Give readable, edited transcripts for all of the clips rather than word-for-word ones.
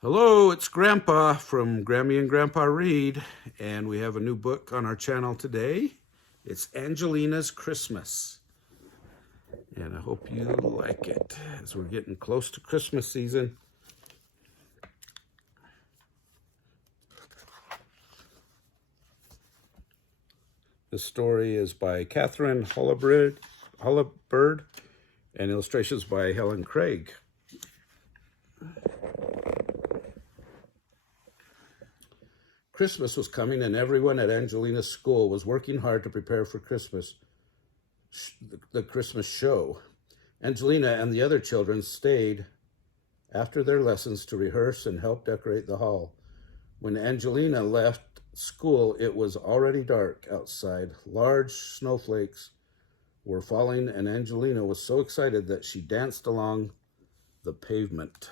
Hello, it's Grandpa from Grammy and Grandpa Read, and we have a new book on our channel today. It's Angelina's Christmas, and I hope you like it as we're getting close to Christmas season. The story is by Katharine Holabird, and illustrations by Helen Craig. Christmas was coming, and everyone at Angelina's school was working hard to prepare for Christmas, the Christmas show. Angelina and the other children stayed after their lessons to rehearse and help decorate the hall. When Angelina left school, it was already dark outside. Large snowflakes were falling, and Angelina was so excited that she danced along the pavement.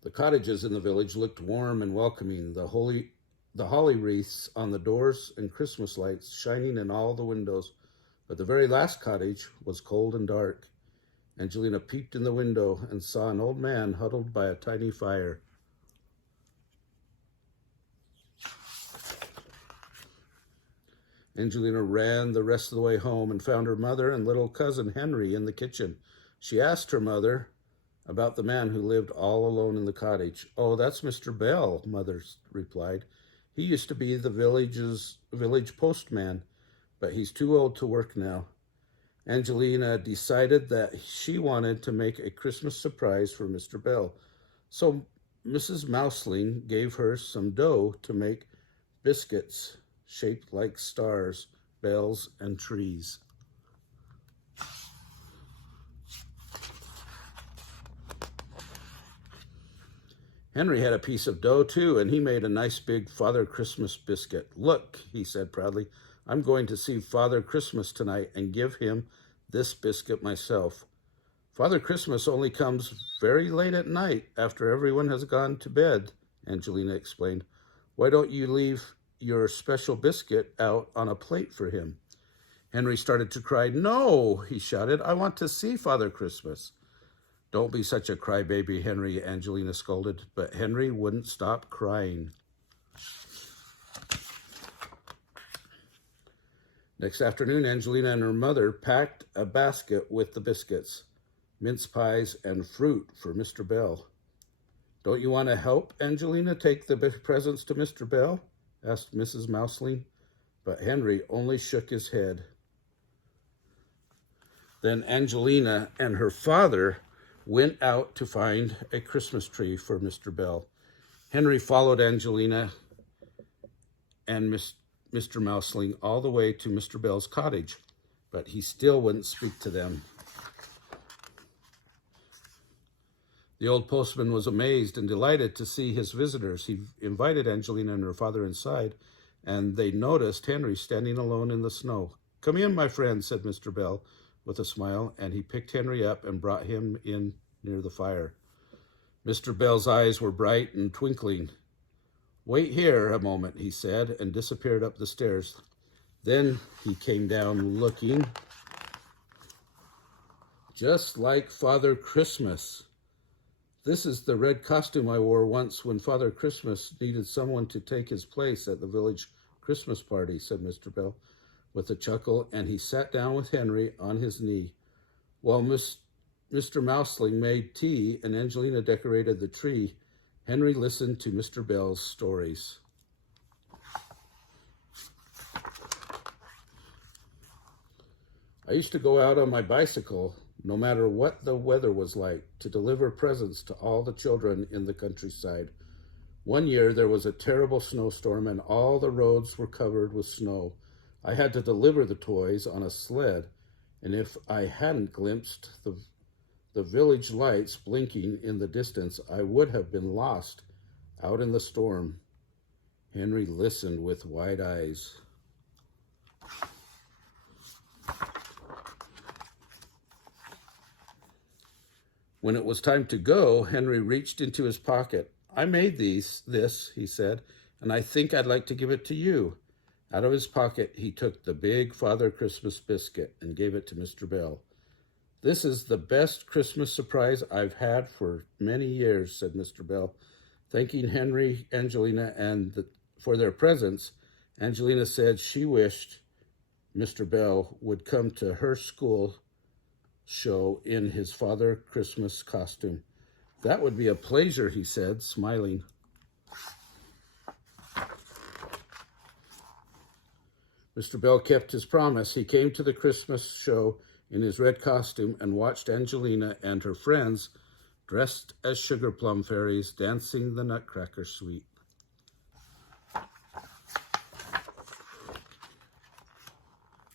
The cottages in the village looked warm and welcoming, the holly wreaths on the doors and Christmas lights shining in all the windows. But the very last cottage was cold and dark. Angelina peeped in the window and saw an old man huddled by a tiny fire. Angelina ran the rest of the way home and found her mother and little cousin Henry in the kitchen. She asked her mother about the man who lived all alone in the cottage. "Oh, that's Mr. Bell," Mother replied. "He used to be the village postman, but he's too old to work now." Angelina decided that she wanted to make a Christmas surprise for Mr. Bell. So Mrs. Mouseling gave her some dough to make biscuits shaped like stars, bells, and trees. Henry had a piece of dough too, and he made a nice big Father Christmas biscuit. "Look," he said proudly, "I'm going to see Father Christmas tonight and give him this biscuit myself." "Father Christmas only comes very late at night after everyone has gone to bed," Angelina explained. "Why don't you leave your special biscuit out on a plate for him?" Henry started to cry. "No," he shouted, "I want to see Father Christmas." "Don't be such a crybaby, Henry," Angelina scolded, but Henry wouldn't stop crying. Next afternoon, Angelina and her mother packed a basket with the biscuits, mince pies, and fruit for Mr. Bell. "Don't you want to help Angelina take the presents to Mr. Bell?" asked Mrs. Mouseling, but Henry only shook his head. Then Angelina and her father went out to find a Christmas tree for Mr. Bell. Henry followed Angelina and Mr. Mouseling all the way to Mr. Bell's cottage, but he still wouldn't speak to them. The old postman was amazed and delighted to see his visitors. He invited Angelina and her father inside, and they noticed Henry standing alone in the snow. "Come in, my friend," said Mr. Bell with a smile, and he picked Henry up and brought him in near the fire. Mr. Bell's eyes were bright and twinkling. "Wait here a moment," he said, and disappeared up the stairs. Then he came down looking just like Father Christmas. "This is the red costume I wore once when Father Christmas needed someone to take his place at the village Christmas party," said Mr. Bell with a chuckle, and he sat down with Henry on his knee. While Mr. Mouseling made tea and Angelina decorated the tree, Henry listened to Mr. Bell's stories. "I used to go out on my bicycle, no matter what the weather was like, to deliver presents to all the children in the countryside. One year there was a terrible snowstorm and all the roads were covered with snow. I had to deliver the toys on a sled, and if I hadn't glimpsed the village lights blinking in the distance, I would have been lost out in the storm." Henry listened with wide eyes. When it was time to go, Henry reached into his pocket. "I made this," he said, "and I think I'd like to give it to you." Out of his pocket, he took the big Father Christmas biscuit and gave it to Mr. Bell. "This is the best Christmas surprise I've had for many years," said Mr. Bell. Thanking Henry, Angelina, for their presents, Angelina said she wished Mr. Bell would come to her school show in his Father Christmas costume. "That would be a pleasure," he said, smiling. Mr. Bell kept his promise. He came to the Christmas show in his red costume and watched Angelina and her friends, dressed as sugar plum fairies, dancing the Nutcracker Suite.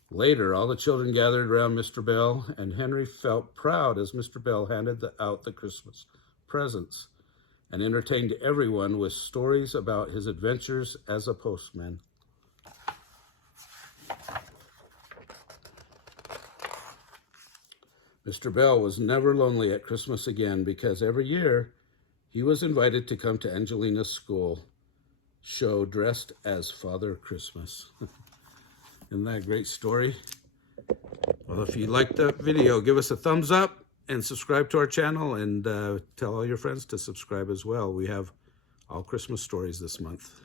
Later, all the children gathered around Mr. Bell, and Henry felt proud as Mr. Bell handed out the Christmas presents and entertained everyone with stories about his adventures as a postman. Mr. Bell was never lonely at Christmas again because every year he was invited to come to Angelina's school show dressed as Father Christmas. Isn't that a great story? Well, if you liked that video, give us a thumbs up and subscribe to our channel, and tell all your friends to subscribe as well. We have all Christmas stories this month.